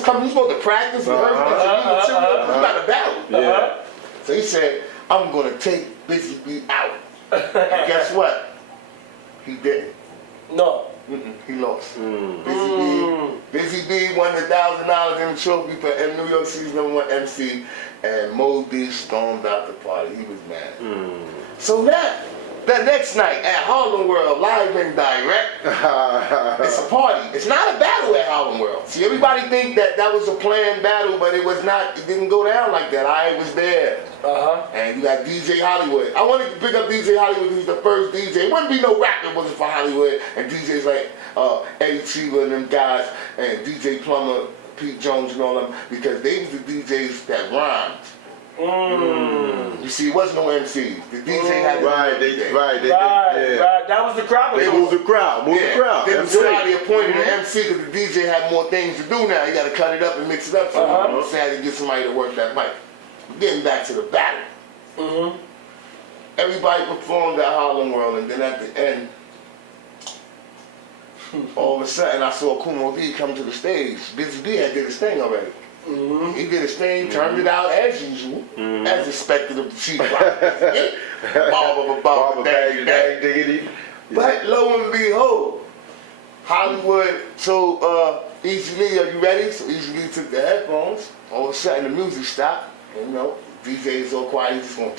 was coming. He was supposed to practice, rehearse, you got to battle. Yeah. So he said, I'm going to take Busy B out. And guess what? He didn't. No. He lost. Busy B won the $1,000 in the trophy for New York City's #1 MC, and Mo D stormed out the party. He was mad. So that next night at Harlem World, live and direct, it's a party. It's not a battle at Harlem World. See, everybody think that was a planned battle, but it was not. It didn't go down like that. I was there. And you got DJ Hollywood. I wanted to pick up DJ Hollywood because he's the first DJ. It wouldn't be no rap if it wasn't for Hollywood and DJs like Eddie Cheever and them guys and DJ Plummer, Pete Jones and all them, because they was the DJs that rhymed. You see, it wasn't no MCs. The DJ had the Right. That was the crowd. They moved the crowd. Then somebody appointed an MC because the DJ had more things to do now. You got to cut it up and mix it up. So you had to get somebody to work that mic. Getting back to the battle. Everybody performed at Harlem World, and then at the end, all of a sudden I saw Kumo D come to the stage. Busy B had did his thing already. He did his thing, turned it out as usual, as expected of the chief rock. Bang, diggity. But lo and behold, Hollywood told Easy Lee, are you ready? So Easy Lee took the headphones. All of a sudden the music stopped. And, you know, DJ is so quiet, he's just going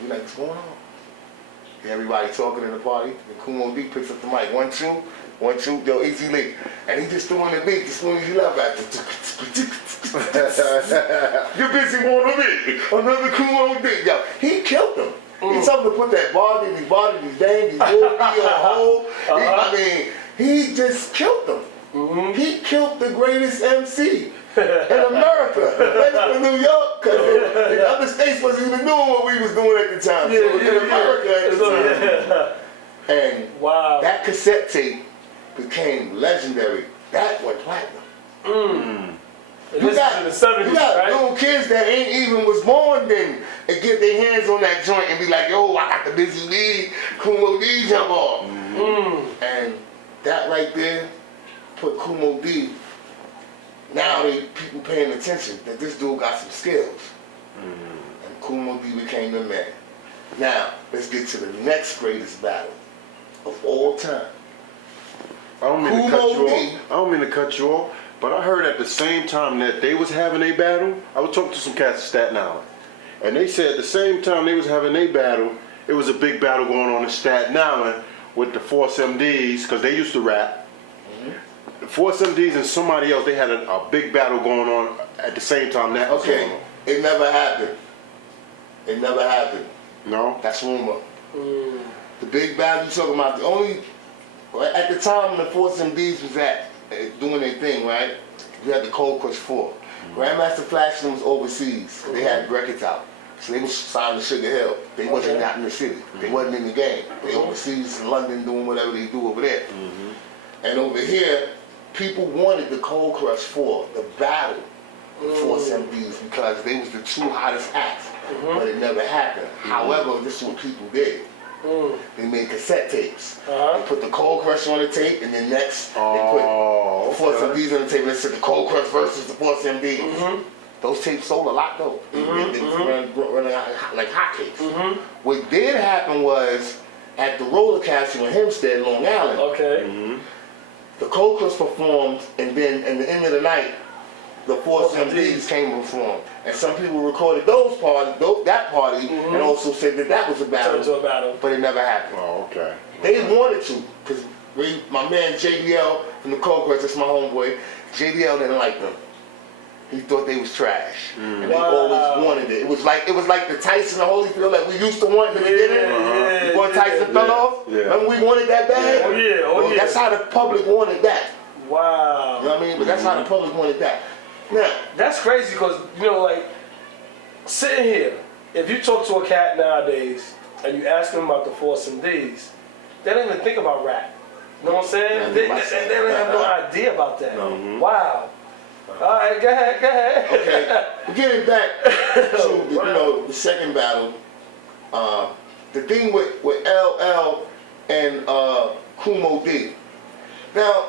You're like, what's going on? And everybody talking in the party. And Kumo D picks up the mic. 1, 2, 1, 2, yo, Easy Lee. And he just throwing the beat as soon as he left after. You're busy wanting me. Another Kumo D. Yo, he killed him. He told him to put that body, dang, hole. I mean, he just killed them. He killed the greatest MC in America. That's in New York, because the other states wasn't even doing what we was doing at the time. So in America at the time. And that cassette tape became legendary. That went platinum. You got little kids that ain't even was born then and get their hands on that joint and be like, yo, I got the Busy Lee, Kumo D jump off. And that right there put Kumo D. Now people paying attention that this dude got some skills. And Kumo D became the man. Now, let's get to the next greatest battle of all time. I don't mean to cut you off, but I heard at the same time that they was having a battle, I was talking to some cats in Staten Island, and they said at the same time they was having a battle, it was a big battle going on in Staten Island with the Force MDs, because they used to rap. The Force MDs and somebody else, they had a big battle going on at the same time that was going on. It never happened. It never happened. No? That's rumor. The big battle you talking about, the only, at the time the Force MDs was doing their thing, right? You had the Cold Crush 4. Grandmaster Flash was overseas. They had records out. So they was signed to Sugar Hill. They wasn't out in the city. They wasn't in the game. They overseas in London doing whatever they do over there. And over here, people wanted the Cold Crush 4, the battle of Force MDs, because they was the two hottest acts. But it never happened. However, this is what people did. They made cassette tapes. They put the Cold Crush on the tape, and then next they put the Force MDs on the tape, and they said the Cold Crush versus the Force MDs. Those tapes sold a lot though. They ran like hotcakes. What did happen was, at the Roller Castle in Hempstead, Long Island, the Cold Crush performed, and then at the end of the night, the Force MDs came and performed. And some people recorded that party, and also said that was a battle. But it never happened. Oh, okay. They wanted to, because my man JDL from the Cold Crush, that's my homeboy, JDL didn't like them. He thought they was trash. And they always wanted it. It was like the Tyson and Holyfield that we used to want in the beginning. Before Tyson fell off. Remember we wanted that bad? Well, that's how the public wanted that. Wow. You know what I mean? But that's how the public wanted that. Now, that's crazy because, you know, like, sitting here, if you talk to a cat nowadays and you ask them about the Force MDs, they don't even think about rap. You know what I'm saying? They don't have no idea about that. Wow. All right, go ahead. Okay, getting back to the second battle, the thing with LL and Kumo D. Now,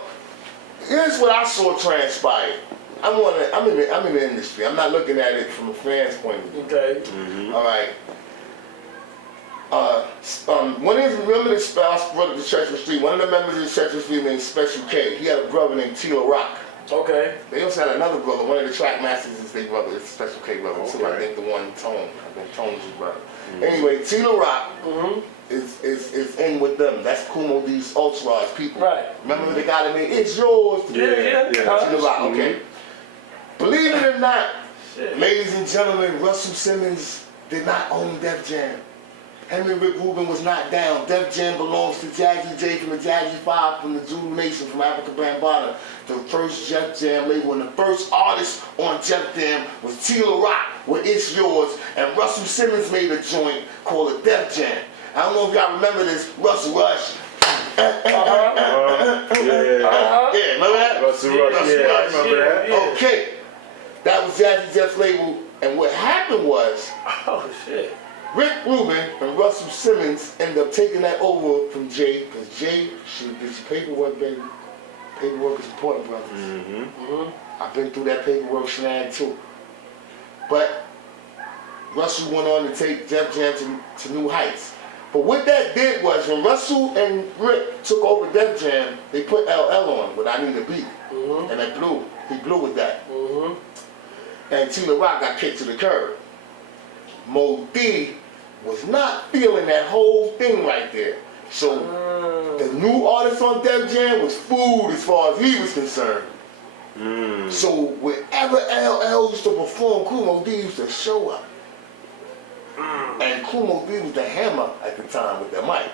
here's what I saw transpire. I'm in the industry. I'm not looking at it from a fan's point of view. Okay. All right. Remember the spouse brother of the Church of the Street? One of the members of the Church of the Street named Special K. He had a brother named Tila Rock. Okay. They also had another brother. One of the track masters is their brother. It's Special K brother. So I think the one Tone. I think Tone's his brother. Anyway, Tila Rock is in with them. That's Kumo D's Ultras people. Right. Remember the guy that made It's Yours? Yeah. Tila Rock. Okay. Believe it or not, ladies and gentlemen, Russell Simmons did not own Def Jam. Henry Rick Rubin was not down. Def Jam belongs to Jazzy J from the Jazzy 5 from the Zulu Nation from Africa Bambaataa. The first Def Jam label and the first artist on Def Jam was Tila Rock with It's Yours, and Russell Simmons made a joint called a Def Jam. I don't know if y'all remember this. Russell Rush. Yeah, remember that? Russell Rush, I remember that. Yeah. Okay. That was Jazzy Jeff's label, and what happened was, Oh shit. Rick Rubin and Russell Simmons ended up taking that over from Jay, because Jay should do some paperwork, baby. Paperwork is important, brothers. I've been through that paperwork snag too. But Russell went on to take Def Jam to new heights. But what that did was, when Russell and Rick took over Def Jam, they put LL on with I Need a Beat. And they blew. He blew with that. And Tila Rock got kicked to the curb. Mo D was not feeling that whole thing right there. So the new artist on Def Jam was food as far as he was concerned. So whenever LL used to perform, Kumo D used to show up. And Kumo D was the hammer at the time with that mic.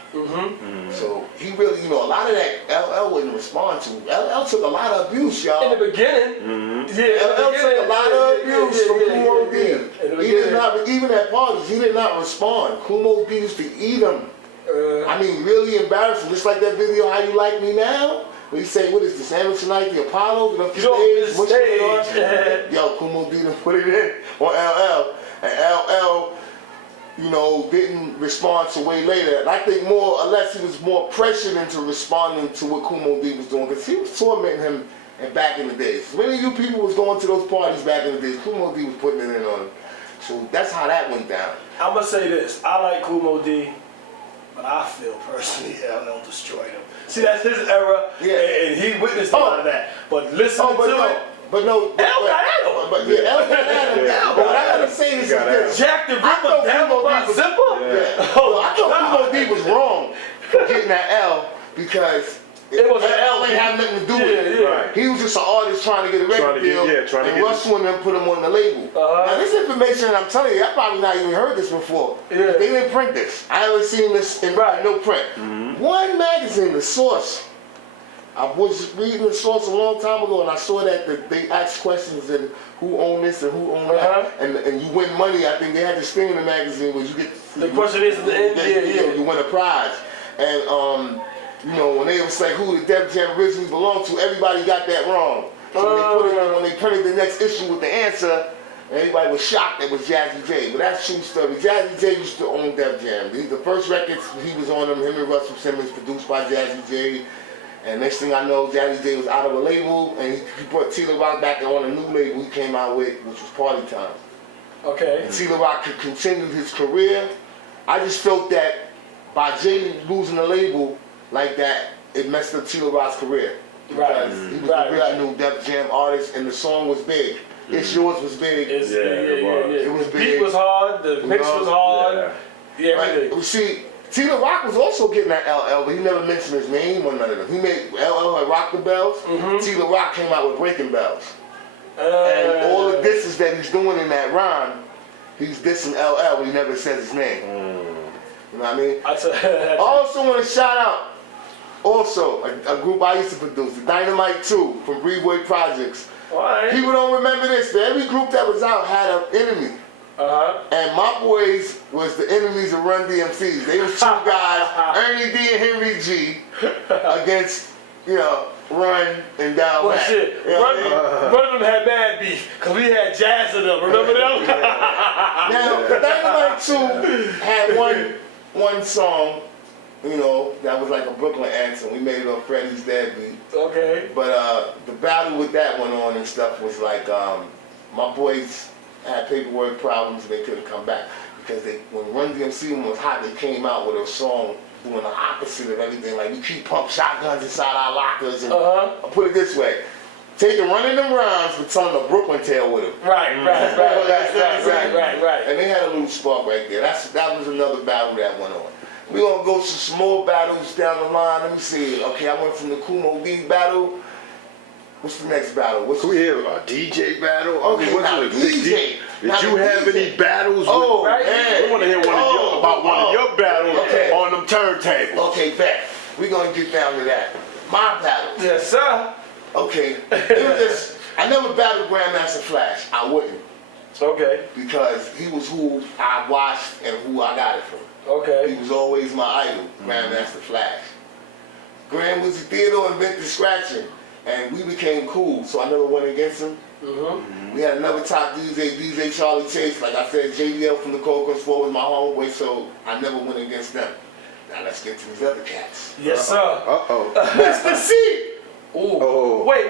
So he really, a lot of that LL wouldn't respond to. LL took a lot of abuse, y'all. In the beginning, LL took a lot of abuse from Kumo D. He did not, even at parties, he did not respond. Kumo D used to eat him. I mean, really embarrassing. Just like that video, How You Like Me Now? Where you say, what is this, Amateur Night, the Apollo? Get up the stage. Yo, Kumo D put it in on LL. And LL, didn't respond to way later. And I think more or less he was more pressured into responding to what Kumo D was doing, because he was tormenting him back in the days. Many of you people was going to those parties back in the days. Kumo D was putting it in on him. So that's how that went down. I'm going to say this. I like Kumo D, but I feel personally LL destroyed him. See, that's his era, and he witnessed a lot of that. But listen to it. But L got Adam. But L got Adam. But what I gotta say is this. Jack the Ripper down by Zipper? I thought Kumo D was wrong for getting that L, because L ain't have nothing to do with it. Right. He was just an artist trying to get a record deal, and Russell and them put him on the label. Now this information I'm telling you, I probably not even heard this before. They didn't print this. I haven't seen this in no print. One magazine, The Source. I was reading The Source a long time ago, and I saw that they asked questions and who owned this and who owned that, and you win money. I think they had this thing in the magazine where you get the question is at the end, you win a prize. And when they was like who the Def Jam originally belonged to, everybody got that wrong. So when they printed the next issue with the answer, everybody was shocked it was Jazzy J. But that's true story. Jazzy J used to own Def Jam. The first records he was on them, him and Russell Simmons, produced by Jazzy J. And next thing I know, Jazzy J was out of a label, and he brought Tila Rock back on a new label he came out with, which was Party Time. Okay. And Tila Rock could continue his career. I just felt that by Jay losing the label like that, it messed up Tila Rock's career. Because he was the original Def Jam artist, and the song was big. It's Yours was big. It was big. The beat big. was hard, the mix was hard. Everything. Right. See, Tila Rock was also getting at LL, but he never mentioned his name or none of them. He made LL had Rock the Bells. Tila Rock came out with Breaking Bells. And all the disses that he's doing in that rhyme, he's dissing LL, but he never says his name. You know what I mean? I also want to shout out a group I used to produce, the Dynamite 2 from Breedwood Projects. People don't remember this, but every group that was out had an enemy. And my boys was the enemies of Run DMCs. They was two guys, Ernie D and Henry G, against, Run and Down Well, shit. One of them had mad beef, because we had Jazz in them. Remember them? Now, the Dynamite 2 had one song You know, that was like a Brooklyn anthem. We made it on Freddie's Dead beat. Okay. But the battle with that went on and stuff was like, my boys had paperwork problems and they couldn't come back. Because when Run DMC was hot, they came out with a song doing the opposite of everything. Like, we keep pump shotguns inside our lockers. And I'll put it this way. Taking Running Them Rhymes, but telling a Brooklyn tale with him. Right. And they had a little spark right there. That was another battle that went on. We're going to go to some more battles down the line. Let me see. Okay, I went from the Kumo D battle. What's the next battle? Can we have a DJ battle? Okay, now DJ. Did you have any battles? Oh, man. We want to hear one of your battles on them turntables. Okay, bet. We're going to get down to that. My battles. Yes, sir. Okay. It was just, I never battled Grandmaster Flash. I wouldn't. Okay. Because he was who I watched and who I got it from. Okay. He was always my idol, Grandmaster Flash. Grand was Theodore invented scratching, and we became cool, so I never went against him. We had another top DJ Charlie Chase. Like I said, JDL from the Cold Coast 4 was my homeboy, so I never went against them. Now let's get to these other cats. Yes, sir. Mr. C! Ooh. Oh. Wait.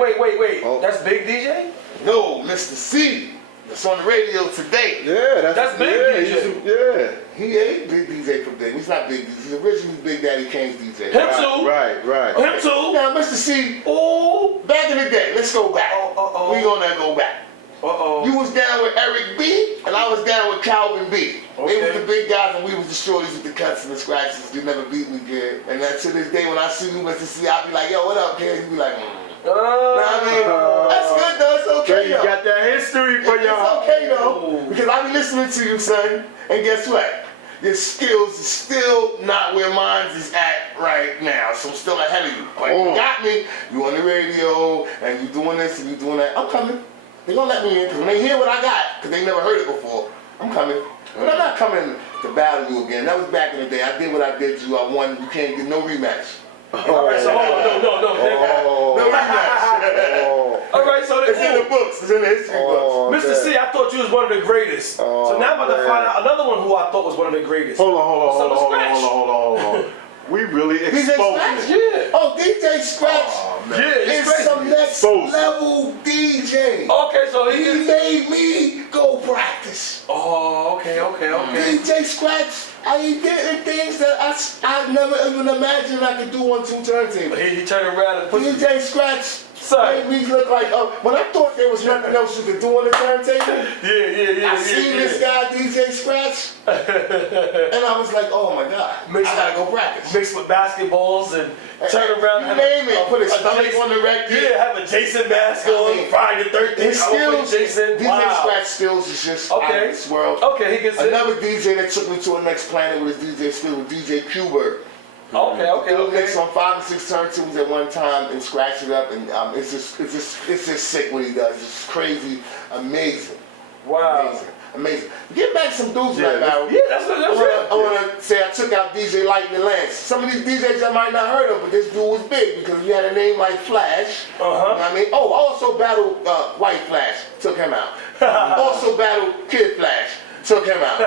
Oh. That's Big DJ? No, Mr. C. That's on the radio today. Yeah, that's Big DJ. He ain't Big DJ for Big. He's not Big DJ. He's originally Big Daddy Kane's DJ. Him too. Right. Him too. Now, Mr. C, Ooh. back in the day, let's go back. We gonna go back. You was down with Eric B, and I was down with Calvin B. They was the big guys, and we was the shorties with the cuts and the scratches. You never beat me, kid. And then to this day, when I see you, Mr. C, I be like, yo, what up, kid? You be like, Know what I mean? That's good though, it's okay You got that history for y'all. It's okay though, because I be listening to you, son, and guess what? Your skills is still not where mine is at right now, so I'm still ahead of you. But you got me, you on the radio, and you doing this and you doing that. I'm coming. They gonna let me in, because when they hear what I got, because they never heard it before, I'm coming. But I'm not coming to battle you again. That was back in the day. I did what I did to you. I won. You can't get no rematch. All right, so hold on. No rematch. All right, so it's in the books. It's in the history books. Mr. C, I thought you was one of the greatest. So now I'm about to find out another one who I thought was one of the greatest. Hold on. We really exposed it. Yeah. Oh, DJ Scratch is some next level DJ. Okay, so he made me go practice. Oh, okay. DJ Scratch, I ain't getting things that I never even imagined I could do on two turntables. He turned around and put DJ Scratch made me look like, when I thought there was nothing else you could do on the turntable. Yeah. I seen this guy, DJ Scratch, and I was like, oh my God, I gotta go practice. Mixed with basketballs and turn around. You name it, put his stomach on the record. Yeah, have a Jason mask on, Friday the 13th. His skills, Jason. DJ Scratch skills is just out of this world. Okay, he gets it. Another DJ that took me to the next planet with his DJ skill was DJ Qbert. Okay. Mix on 5 and 6 turntables at one time and scratch it up, and it's just sick what he does. It's crazy, amazing. Wow. Amazing. Get back some dudes like that. Yeah, that's it. I want to say I took out DJ Lightning Lance. Some of these DJs I might not heard of, but this dude was big because he had a name like Flash. You know what I mean? Oh, I also battled White Flash. Took him out. Also battled Kid Flash. Took him out.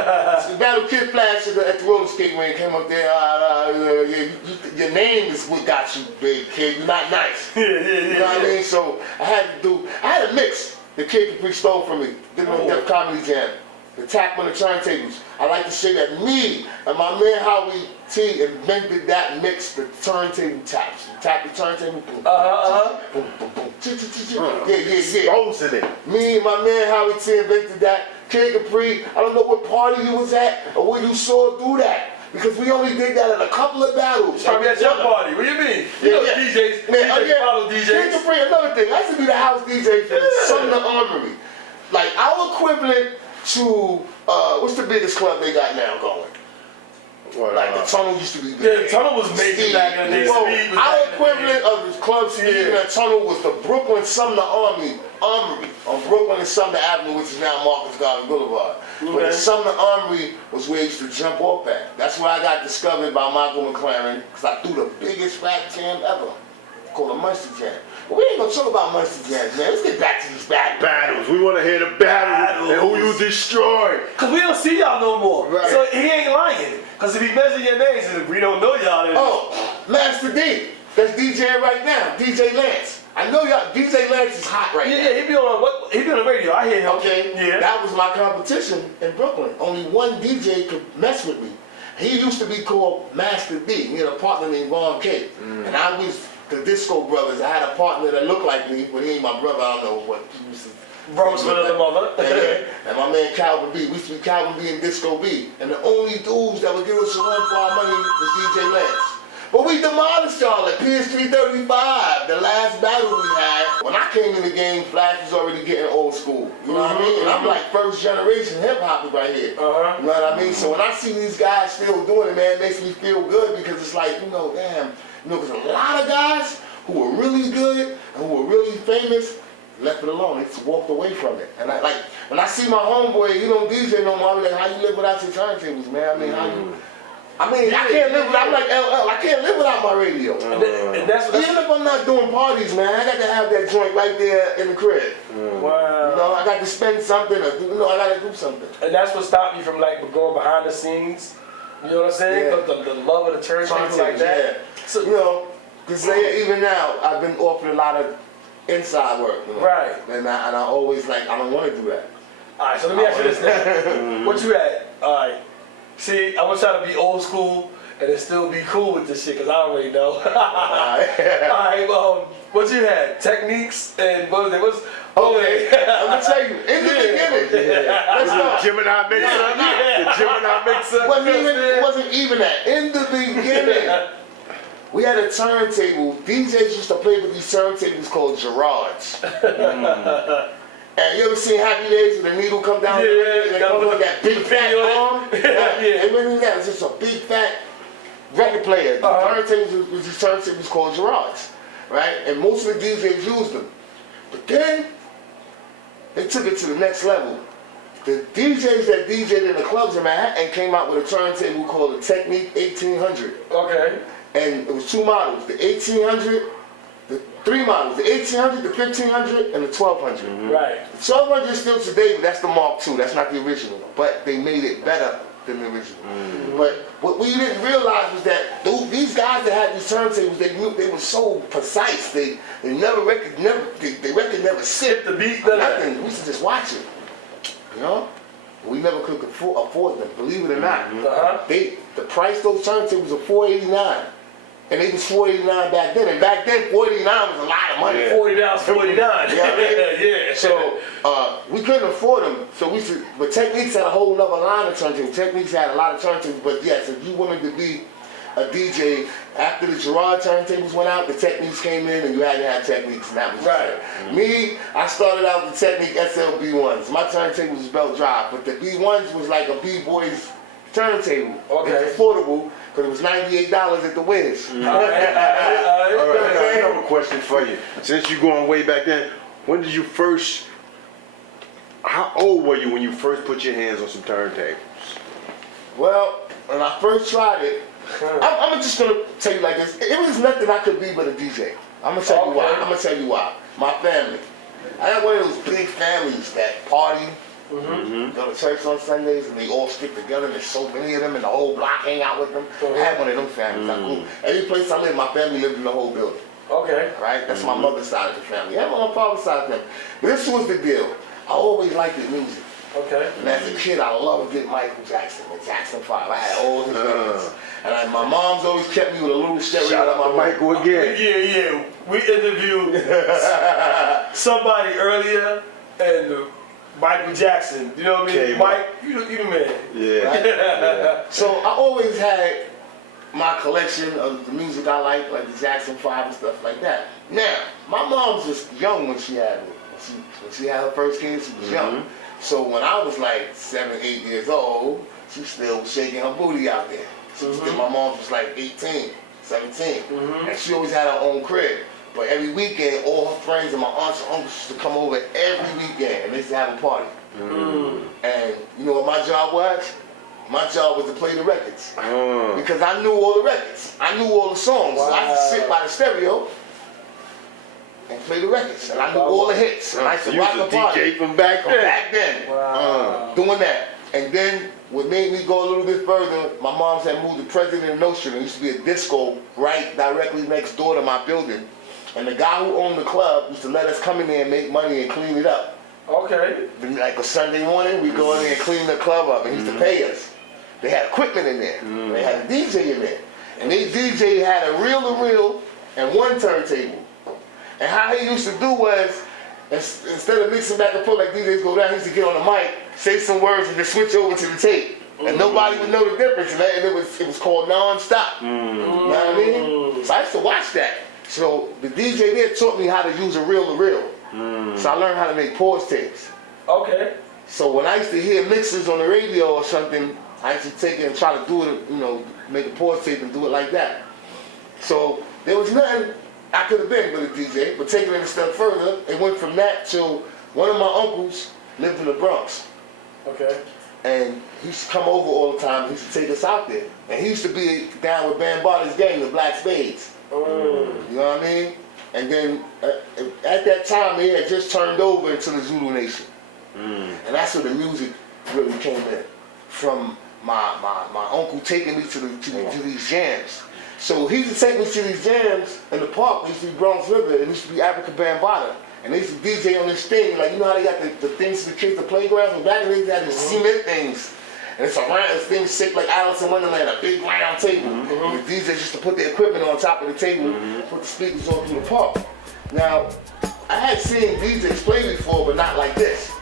Battle Kid Flash at the roller skate ring. Came up there. Your name is what got you big, kid. You're not nice. You know what I mean? So I had a mix. The Kid Capri stole from me. Did it on Def Comedy Jam. The tap on the turntables. I like to say that me and my man Howie T invented that mix, the turntable taps. You tap the turntable. Boom, boom, boom, boom. Yeah. Exposing it. Me and my man Howie T invented that. Kid Capri, I don't know what party you was at or where you saw do that. Because we only did that at a couple of battles. Probably at your party. What do you mean? You know DJs, follow DJs. Kid Capri, another thing. I used to be the house DJ for Sumner Armory. Like our equivalent to, what's the biggest club they got now going? Like the Tunnel used to be big. Yeah, the Tunnel was major back in the day. Our equivalent of the club Speed in that Tunnel was the Brooklyn Sumner Armory on Brooklyn and Sumner Avenue, which is now Marcus Garvey Boulevard. But the Sumner Armory was where I used to jump off at. That's where I got discovered by Michael McLaren, because I threw the biggest rap jam ever, called a Munster Jam. But we ain't gonna talk about Monster Jams, man. Let's get back to these battles. Battles. We want to hear the battles and who you destroyed. Cause we don't see y'all no more. Right. So he ain't lying. Cause if he mentions your names, and we don't know y'all. Then Oh, Master D. That's DJing right now. DJ Lance. I know y'all. DJ Lance is hot right now. yeah, he be on what? He be on the radio. I hear him. Okay. Yeah. That was my competition in Brooklyn. Only one DJ could mess with me. He used to be called Master D. He had a partner named Ron K. And I was the Disco Brothers. I had a partner that looked like me, but he ain't my brother. I don't know what he used to. Rose with the mother. And my man Calvin B. We used to be Calvin B and Disco B. And the only dudes that would give us a run for our money was DJ Lance. But we demolished y'all at PS335, the last battle we had. When I came in the game, Flash was already getting old school. You know what I mean? And I'm like first generation hip hop right here. You know what I mean? So when I see these guys still doing it, man, it makes me feel good because it's like, you know, damn, you know, because a lot of guys who were really good and who were really famous left it alone. They just walked away from it. And I like when I see my homeboy, he don't DJ no more. I be like, how you live without your turntables, man? I mean, how you? I mean, I can't live without. I'm like LL. I can't live without my radio. And that's Even if I'm not doing parties, man, I got to have that joint right there in the crib. Wow. You know, I got to spend something. Or, you know, I got to do something. And that's what stopped you from like going behind the scenes. You know what I'm saying? Yeah. The love of the turntables like that. Yeah. So, you know, because even now, I've been offered a lot of inside work. You know? Right. And I always like, I don't want to do that. All right, so let me ask you this now. What you at? All right. See, I'm gonna try to be old school and then still be cool with this shit, cause I already know. All right, what you had? Techniques and what was it? Okay, I'm gonna tell you, in the beginning, let's go. Gemini mix up. The Gemini mix up. It wasn't even that. In the beginning, we had a turntable. DJs used to play with these turntables called Gerards. And you ever seen Happy Days when the needle come down? Yeah, and come with that big fat arm? Yeah. It wasn't that. It was just a big fat record player. The turntables was these turntables called Gerards, right? And most of the DJs used them. But then they took it to the next level. The DJs that DJed in the clubs in Manhattan came out with a turntable called the Technique 1800. Okay. And it was two models, the 1800, the three models, the 1800, the 1500, and the 1200. Right. The 1200 is still today, but that's the Mark II, that's not the original. But they made it better than the original. But what we didn't realize was that these guys that had these turntables, they were so precise. They record never sit The beat, nothing. We used to just watch it. You know? We never could afford them, believe it or not. The price those turntables were $489. And they was $489 back then. And back then, $489 was a lot of money. $40, $49. Yeah. So we couldn't afford them. So but Techniques had a whole nother line of turntables. Techniques had a lot of turntables. But yes, if you wanted to be a DJ, after the Gerard turntables went out, the Techniques came in and you had to have Techniques, and that was right. Me, I started out with the Technique SLB1s. My turntable was belt drive, but the B1s was like a B-boy's turntable. Okay. It was affordable because it was $98 at the Wiz. All right, I have a question for you. Since you're going way back then, how old were you when you first put your hands on some turntables? Well, when I first tried it, I'm just gonna tell you like this. It was nothing I could be but a DJ. I'm gonna tell you why. My family. I got one of those big families that party, go to church on Sundays, and they all stick together. There's so many of them, and the whole block hang out with them. I had one of them families. Every place I lived, my family lived in the whole building. Okay. Right? That's my mother's side of the family. And my father's side of the family. This was the deal. I always liked the music. Okay. And as a kid, I loved getting Michael Jackson, the Jackson 5. I had all his records. And my mom's always kept me with a little stereo. Shout out to Michael again. Yeah. We interviewed somebody earlier, and Michael Jackson. You know what I mean? Mike, you the man. Yeah. Right? Yeah. So I always had my collection of the music I like the Jackson 5 and stuff like that. Now, my mom's just young when she had me. When she had her first kid, she was young. So when I was like 7, 8 years old, she still was shaking her booty out there. My mom was like 18, 17. And she always had her own crib. But every weekend, all her friends and my aunts and uncles used to come over every weekend and they used to have a party. And you know what my job was? My job was to play the records. Because I knew all the records. I knew all the songs. So I had to sit by the stereo and play the records. And I knew all the hits. And I used to You rock was the a party. DJ from back From then. back then. Wow. Doing that. And then what made me go a little bit further, my mom's had moved to President and Nostrand. There used to be a disco right directly next door to my building. And the guy who owned the club used to let us come in there and make money and clean it up. Okay. Then, like a Sunday morning, we go in there and clean the club up. And he used to pay us. They had equipment in there. They had a DJ in there. And they DJ had a reel-to-reel and one turntable. And how he used to do was, instead of mixing back and forth like DJs go down, he used to get on the mic, say some words, and just switch over to the tape. And nobody would know the difference. And it was called non-stop. You know what I mean? So I used to watch that. So the DJ there taught me how to use a reel-to-reel. So I learned how to make pause tapes. Okay. So when I used to hear mixes on the radio or something, I used to take it and try to do it, make a pause tape and do it like that. So there was nothing I could have been with a DJ, but taking it a step further, it went from that to one of my uncles lived in the Bronx. Okay. And he used to come over all the time. He used to take us out there. And he used to be down with Van Barter's gang, the Black Spades. You know what I mean? And then at that time, they had just turned over into the Zulu Nation. And that's where the music really came in. From my uncle taking me to these jams. So he used to take me to these jams in the park. It used to be Bronx River. It used to be Africa Bambaataa. And they used to DJ on this thing. Like, you know how they got the things for the kids, the playgrounds? But back in the day, they had these cement things. And it's a round, this thing shaped like Alice in Wonderland, a big round table. And the DJs used to put their equipment on top of the table, put the speakers on through the park. Now, I had seen DJs play before, but not like this.